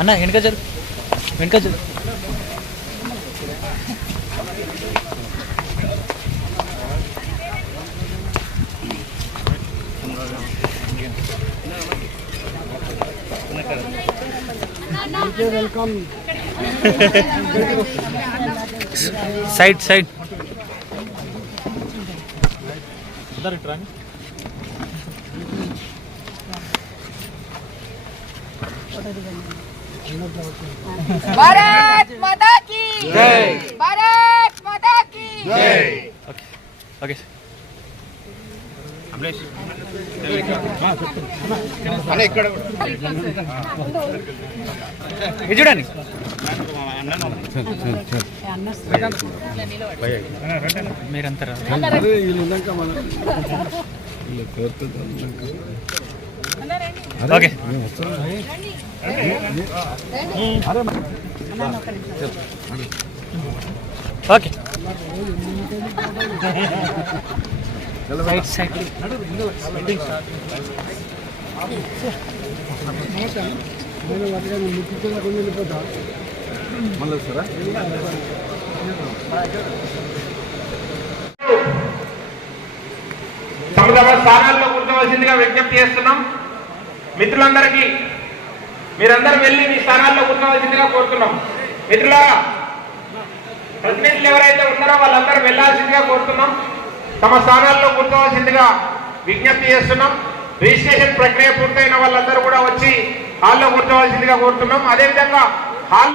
అన్న వెనక జరు వెనక జరు సైడ్ సైడ్ భారత్ మాతా కీ జై భారత్ మాతా కీ జై ఓకే ఓకే చూడండి ఓకే ఓకే రైట్ సైడ్ తమ తమ స్థానాల్లో కూర్చోవలసిందిగా విజ్ఞప్తి చేస్తున్నాం. మిత్రులందరికీ మీరందరూ వెళ్ళి మీ స్థానాల్లో కూర్చోవలసిందిగా కోరుతున్నాం. మిత్రులారా ప్రతినిధులు ఎవరైతే ఉన్నారో వాళ్ళందరూ వెళ్ళాల్సిందిగా కోరుతున్నాం. తమ స్థానాల్లో కూర్చోవలసిందిగా విజ్ఞప్తి చేస్తున్నాం. రిజిస్ట్రేషన్ ప్రక్రియ పూర్తయిన వాళ్ళందరూ కూడా వచ్చి హాల్లో కూర్చోవలసిందిగా కోరుతున్నాం. అదేవిధంగా హాల్